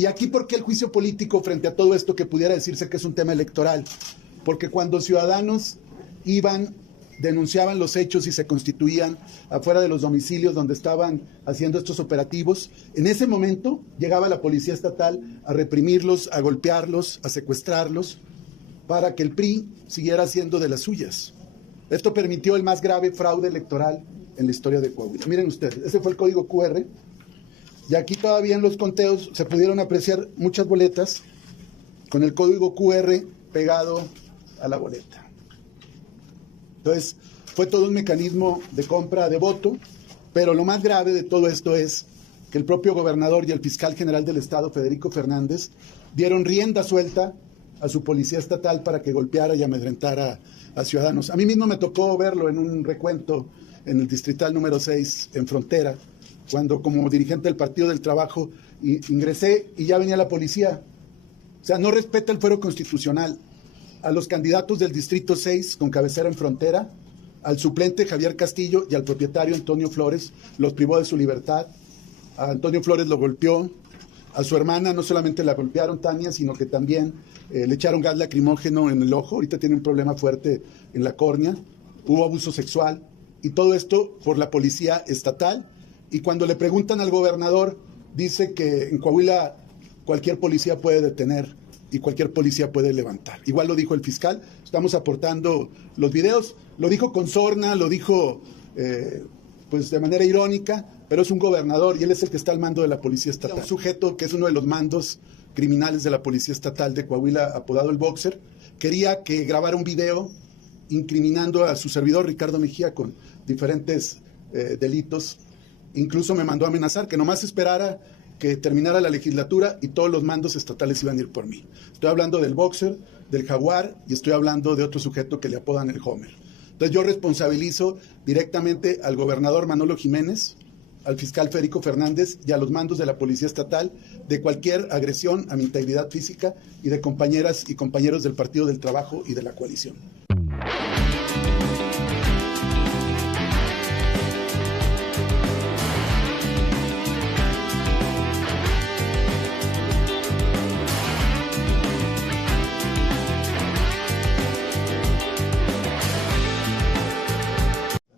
Y aquí, ¿por qué el juicio político frente a todo esto que pudiera decirse que es un tema electoral? Porque cuando ciudadanos iban, denunciaban los hechos y se constituían afuera de los domicilios donde estaban haciendo estos operativos, en ese momento llegaba la policía estatal a reprimirlos, a golpearlos, a secuestrarlos, para que el PRI siguiera haciendo de las suyas. Esto permitió el más grave fraude electoral en la historia de Coahuila. Miren ustedes, ese fue el código QR, y aquí todavía en los conteos se pudieron apreciar muchas boletas con el código QR pegado a la boleta. Entonces, fue todo un mecanismo de compra de voto, pero lo más grave de todo esto es que el propio gobernador y el fiscal general del estado, Federico Fernández, dieron rienda suelta a su policía estatal para que golpeara y amedrentara a ciudadanos. A mí mismo me tocó verlo en un recuento en el distrital número 6, en Frontera, cuando como dirigente del Partido del Trabajo ingresé y ya venía la policía. O sea, no respeta el fuero constitucional. A los candidatos del Distrito 6, con cabecera en Frontera, al suplente Javier Castillo y al propietario Antonio Flores, los privó de su libertad. A Antonio Flores lo golpeó, a su hermana no solamente la golpearon, Tania, sino que también le echaron gas lacrimógeno en el ojo, ahorita tiene un problema fuerte en la córnea, hubo abuso sexual, y todo esto por la policía estatal. Y cuando le preguntan al gobernador, dice que en Coahuila cualquier policía puede detener y cualquier policía puede levantar. Igual lo dijo el fiscal, estamos aportando los videos, lo dijo con sorna, lo dijo pues de manera irónica, pero es un gobernador y él es el que está al mando de la policía estatal. Un sujeto que es uno de los mandos criminales de la policía estatal de Coahuila, apodado el Boxer, quería que grabara un video incriminando a su servidor Ricardo Mejía con diferentes delitos. Incluso me mandó a amenazar que nomás esperara que terminara la legislatura y todos los mandos estatales iban a ir por mí. Estoy hablando del Boxer, del Jaguar, y estoy hablando de otro sujeto que le apodan el Homer. Entonces yo responsabilizo directamente al gobernador Manolo Jiménez, al fiscal Federico Fernández y a los mandos de la Policía Estatal de cualquier agresión a mi integridad física y de compañeras y compañeros del Partido del Trabajo y de la coalición.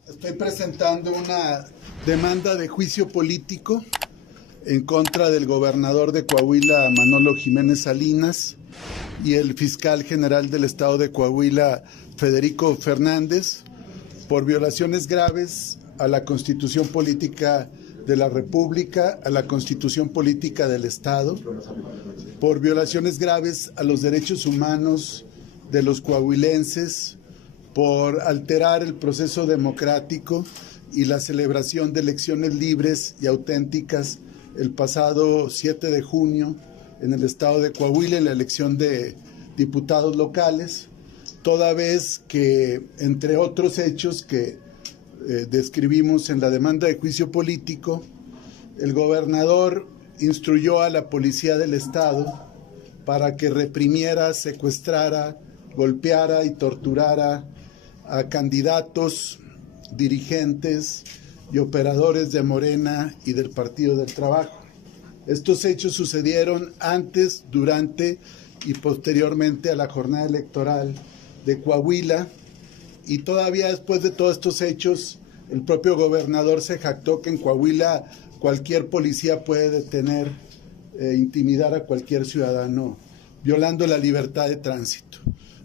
Estoy presentando una demanda de juicio político en contra del gobernador de Coahuila, Manolo Jiménez Salinas, y el fiscal general del estado de Coahuila, Federico Fernández, por violaciones graves a la Constitución Política de la República, a la Constitución Política del Estado, por violaciones graves a los derechos humanos de los coahuilenses, por alterar el proceso democrático y la celebración de elecciones libres y auténticas el pasado 7 de junio en el estado de Coahuila, en la elección de diputados locales, toda vez que, entre otros hechos que describimos en la demanda de juicio político, el gobernador instruyó a la policía del estado para que reprimiera, secuestrara, golpeara y torturara a candidatos, dirigentes y operadores de Morena y del Partido del Trabajo. Estos hechos sucedieron antes, durante y posteriormente a la jornada electoral de Coahuila, y todavía después de todos estos hechos, el propio gobernador se jactó que en Coahuila cualquier policía puede detener e intimidar a cualquier ciudadano, violando la libertad de tránsito.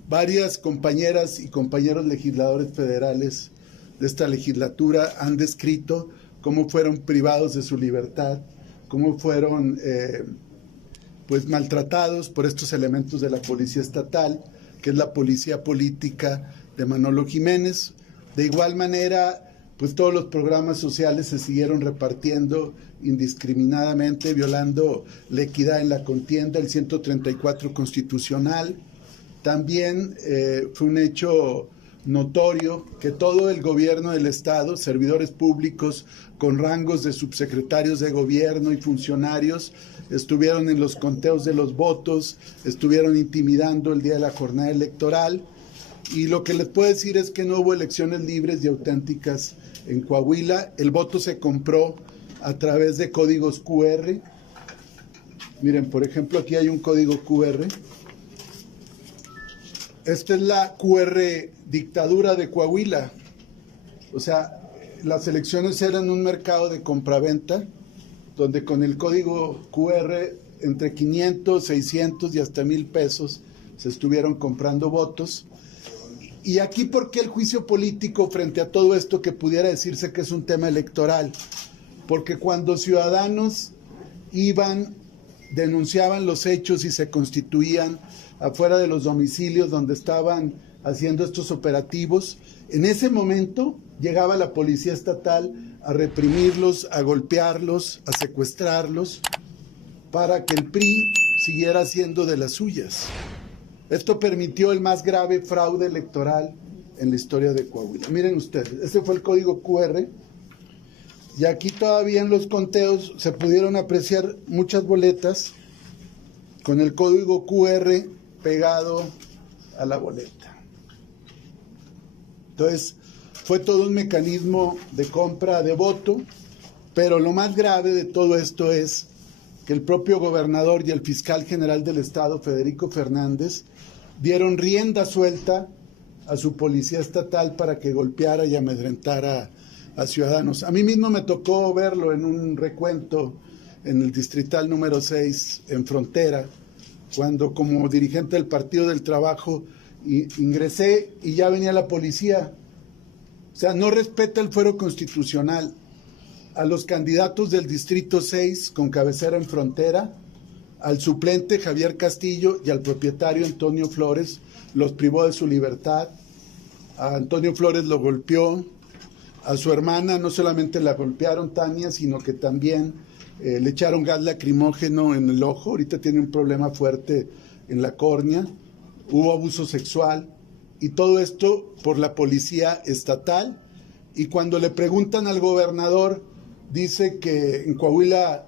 Varias compañeras y compañeros legisladores federales de esta legislatura han descrito cómo fueron privados de su libertad, cómo fueron pues maltratados por estos elementos de la policía estatal, que es la policía política de Manolo Jiménez. De igual manera, pues todos los programas sociales se siguieron repartiendo indiscriminadamente, violando la equidad en la contienda, el 134 constitucional. También fue un hecho notorio que todo el gobierno del Estado, servidores públicos con rangos de subsecretarios de gobierno y funcionarios, estuvieron en los conteos de los votos, estuvieron intimidando el día de la jornada electoral. Y lo que les puedo decir es que no hubo elecciones libres y auténticas en Coahuila. El voto se compró a través de códigos QR Miren, por ejemplo, aquí hay un código QR. Esta es la QR dictadura de Coahuila. O sea, las elecciones eran un mercado de compraventa, donde con el código QR entre 500, 600 y hasta 1,000 pesos se estuvieron comprando votos. Y aquí, ¿por qué el juicio político frente a todo esto que pudiera decirse que es un tema electoral? Porque cuando ciudadanos iban, denunciaban los hechos y se constituían afuera de los domicilios donde estaban haciendo estos operativos, en ese momento llegaba la policía estatal a reprimirlos, a golpearlos, a secuestrarlos, para que el PRI siguiera haciendo de las suyas. Esto permitió el más grave fraude electoral en la historia de Coahuila. Miren ustedes, este fue el código QR, y aquí todavía en los conteos se pudieron apreciar muchas boletas con el código QR pegado a la boleta. Entonces, fue todo un mecanismo de compra de voto, pero lo más grave de todo esto es que el propio gobernador y el fiscal general del estado, Federico Fernández, dieron rienda suelta a su policía estatal para que golpeara y amedrentara a ciudadanos. A mí mismo me tocó verlo en un recuento en el distrital número 6, en Frontera, cuando como dirigente del Partido del Trabajo ingresé y ya venía la policía. O sea, no respeta el fuero constitucional. A los candidatos del Distrito 6 con cabecera en Frontera, al suplente Javier Castillo y al propietario Antonio Flores los privó de su libertad. A Antonio Flores lo golpeó, a su hermana no solamente la golpearon, Tania, sino que también le echaron gas lacrimógeno en el ojo. Ahorita tiene un problema fuerte en la córnea. Hubo abuso sexual y todo esto por la policía estatal. Y cuando le preguntan al gobernador, dice que en Coahuila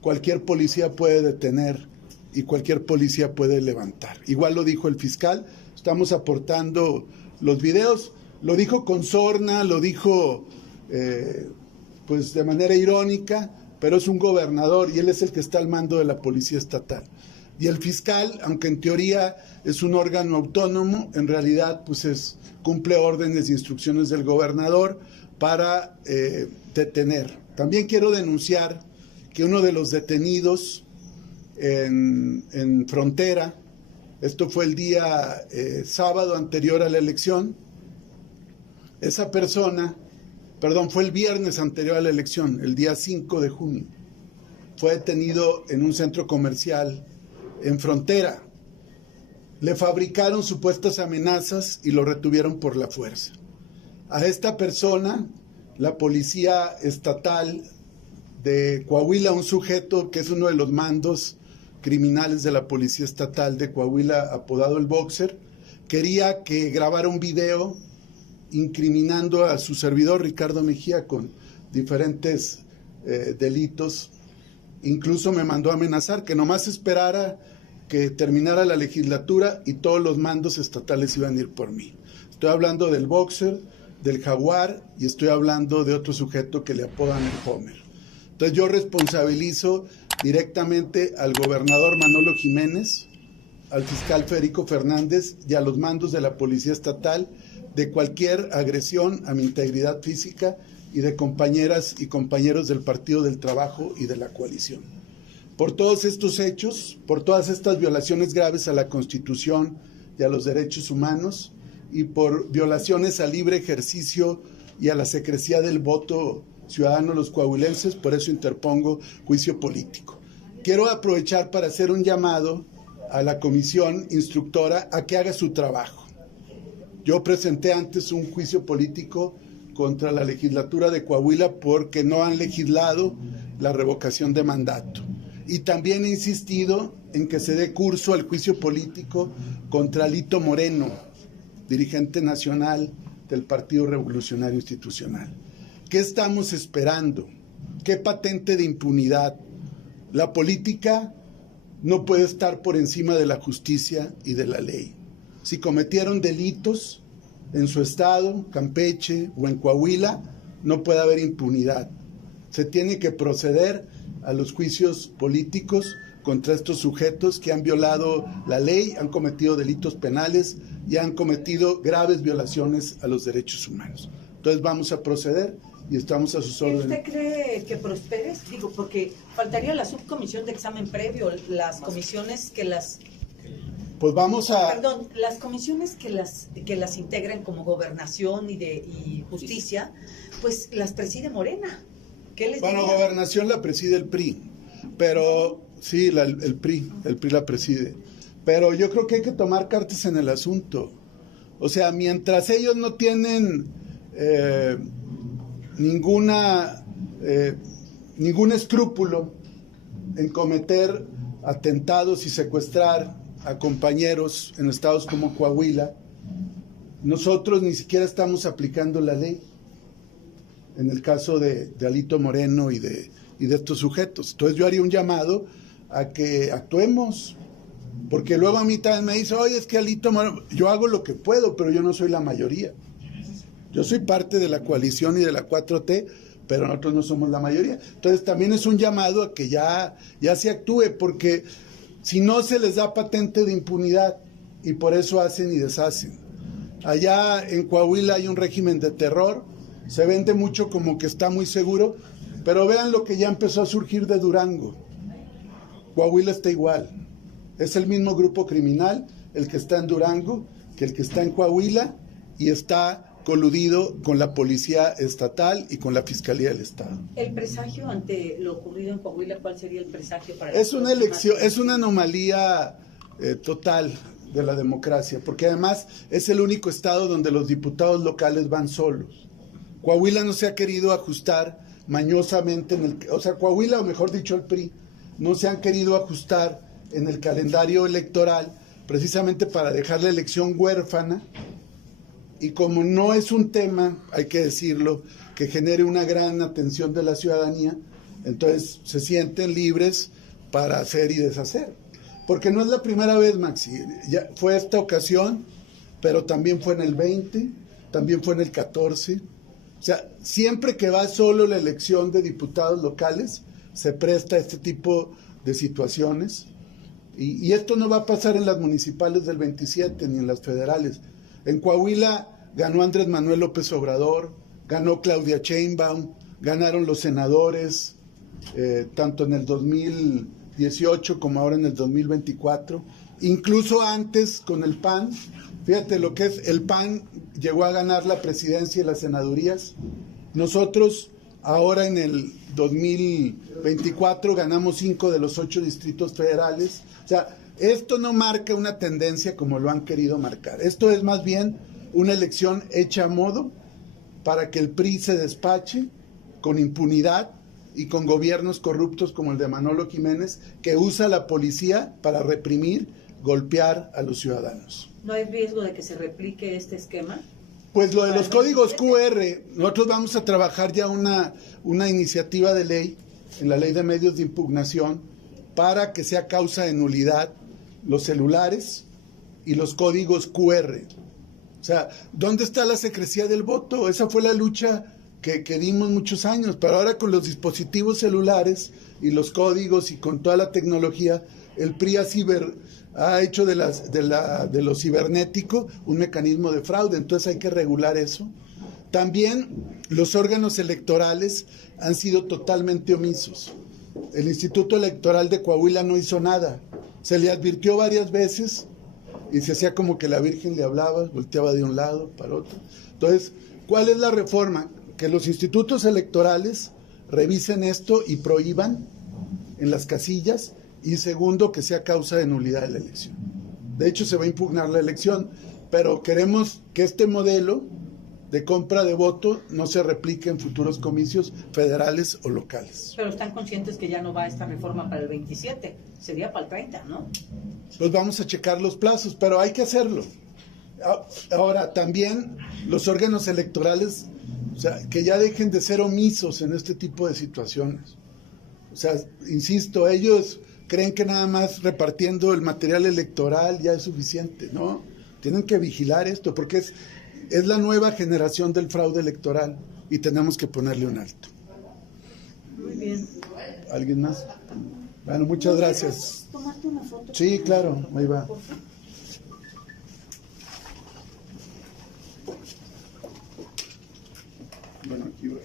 cualquier policía puede detener y cualquier policía puede levantar. Igual lo dijo el fiscal, estamos aportando los videos, lo dijo con sorna, lo dijo pues de manera irónica, pero es un gobernador y él es el que está al mando de la policía estatal. Y el fiscal, aunque en teoría es un órgano autónomo, en realidad pues cumple órdenes e instrucciones del gobernador para detener. También quiero denunciar que uno de los detenidos en Frontera, esto fue el día sábado anterior a la elección, esa persona, fue el viernes anterior a la elección, el día 5 de junio, fue detenido en un centro comercial en Frontera. Le fabricaron supuestas amenazas y lo retuvieron por la fuerza. A esta persona, la policía estatal de Coahuila, un sujeto que es uno de los mandos criminales de la policía estatal de Coahuila, apodado el Boxer, quería que grabara un video incriminando a su servidor Ricardo Mejía con diferentes delitos. Incluso me mandó a amenazar que nomás esperara que terminara la legislatura y todos los mandos estatales iban a ir por mí. Estoy hablando del Boxer, del Jaguar, y estoy hablando de otro sujeto que le apodan el Homer. Entonces yo responsabilizo directamente al gobernador Manolo Jiménez, al fiscal Federico Fernández y a los mandos de la policía estatal de cualquier agresión a mi integridad física y de compañeras y compañeros del Partido del Trabajo y de la coalición. Por todos estos hechos, por todas estas violaciones graves a la Constitución y a los derechos humanos y por violaciones al libre ejercicio y a la secrecía del voto ciudadano de los coahuilenses, por eso interpongo juicio político. Quiero aprovechar para hacer un llamado a la comisión instructora a que haga su trabajo. Yo presenté antes un juicio político contra la legislatura de Coahuila porque no han legislado la revocación de mandato. Y también he insistido en que se dé curso al juicio político contra Alito Moreno, dirigente nacional del Partido Revolucionario Institucional. ¿Qué estamos esperando? ¿Qué patente de impunidad? La política no puede estar por encima de la justicia y de la ley. Si cometieron delitos en su estado, Campeche o en Coahuila, no puede haber impunidad. Se tiene que proceder a los juicios políticos contra estos sujetos que han violado la ley, han cometido delitos penales y han cometido graves violaciones a los derechos humanos. Entonces vamos a proceder y estamos a sus órdenes. ¿Usted cree que prospere? Digo, porque faltaría la subcomisión de examen previo, las comisiones que las... Pues vamos a... Perdón, las comisiones que las integran como gobernación y justicia, pues las preside Morena. ¿Qué les Bueno, diría? gobernación la preside el PRI, pero sí, el PRI la preside. Pero yo creo que hay que tomar cartas en el asunto. O sea, mientras ellos no tienen ningún escrúpulo en cometer atentados y secuestrar a compañeros en estados como Coahuila, nosotros ni siquiera estamos aplicando la ley en el caso de Alito Moreno y de estos sujetos. Entonces yo haría un llamado a que actuemos, porque luego a mí también me dice, oye, es que Alito Moreno, yo hago lo que puedo, pero yo no soy la mayoría. Yo soy parte de la coalición y de la 4T, pero nosotros no somos la mayoría. Entonces también es un llamado a que ya se actúe, porque si no se les da patente de impunidad y por eso hacen y deshacen. Allá en Coahuila hay un régimen de terror, se vende mucho como que está muy seguro, pero vean lo que ya empezó a surgir de Durango. Coahuila está igual, es el mismo grupo criminal el que está en Durango que el que está en Coahuila y está coludido con la policía estatal y con la fiscalía del estado. El presagio ante lo ocurrido en Coahuila, ¿cuál sería el presagio para? Es una elección, es una anomalía total de la democracia, porque además es el único estado donde los diputados locales van solos. Coahuila no se ha querido ajustar mañosamente Coahuila, o mejor dicho el PRI, no se han querido ajustar en el calendario electoral precisamente para dejar la elección huérfana, y como no es un tema, hay que decirlo, que genere una gran atención de la ciudadanía, entonces se sienten libres para hacer y deshacer. Porque no es la primera vez, Maxi, ya fue esta ocasión, pero también fue en el 20, también fue en el 14. O sea, siempre que va solo la elección de diputados locales, se presta este tipo de situaciones. Y esto no va a pasar en las municipales del 27 ni en las federales. En Coahuila ganó Andrés Manuel López Obrador, ganó Claudia Sheinbaum, ganaron los senadores, tanto en el 2018 como ahora en el 2024, incluso antes con el PAN. Fíjate lo que es, el PAN llegó a ganar la presidencia y las senadurías. Nosotros ahora en el 2024 ganamos 5 de los 8 distritos federales. O sea, esto no marca una tendencia como lo han querido marcar. Esto es más bien una elección hecha a modo para que el PRI se despache con impunidad y con gobiernos corruptos como el de Manolo Jiménez, que usa la policía para reprimir, golpear a los ciudadanos. ¿No hay riesgo de que se replique este esquema? Pues lo de los códigos QR, nosotros vamos a trabajar ya una iniciativa de ley en la Ley de Medios de Impugnación para que sea causa de nulidad los celulares y los códigos QR. O sea, ¿dónde está la secrecía del voto? Esa fue la lucha que dimos muchos años, pero ahora con los dispositivos celulares y los códigos y con toda la tecnología, el PRI ha hecho de lo cibernético un mecanismo de fraude, entonces hay que regular eso. También los órganos electorales han sido totalmente omisos. El Instituto Electoral de Coahuila no hizo nada, se le advirtió varias veces y se hacía como que la Virgen le hablaba, volteaba de un lado para otro. Entonces, ¿cuál es la reforma? Que los institutos electorales revisen esto y prohíban en las casillas, y segundo, que sea causa de nulidad de la elección. De hecho, se va a impugnar la elección, pero queremos que este modelo de compra de voto no se replique en futuros comicios federales o locales. Pero están conscientes que ya no va esta reforma para el 27, sería para el 30, ¿no? Pues vamos a checar los plazos, pero hay que hacerlo. Ahora, también los órganos electorales, o sea, que ya dejen de ser omisos en este tipo de situaciones. O sea, insisto, ellos creen que nada más repartiendo el material electoral ya es suficiente, ¿no? Tienen que vigilar esto, porque es la nueva generación del fraude electoral y tenemos que ponerle un alto. Muy bien. ¿Alguien más? Bueno, muchas gracias. Tomarte una foto. Sí, claro, ahí va. Por favor. Bueno, aquí va.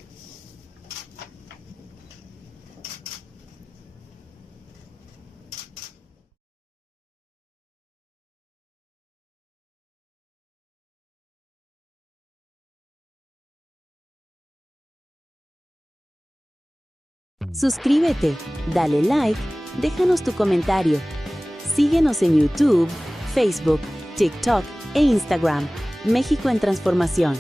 Suscríbete, dale like, déjanos tu comentario. Síguenos en YouTube, Facebook, TikTok e Instagram. México en Transformación.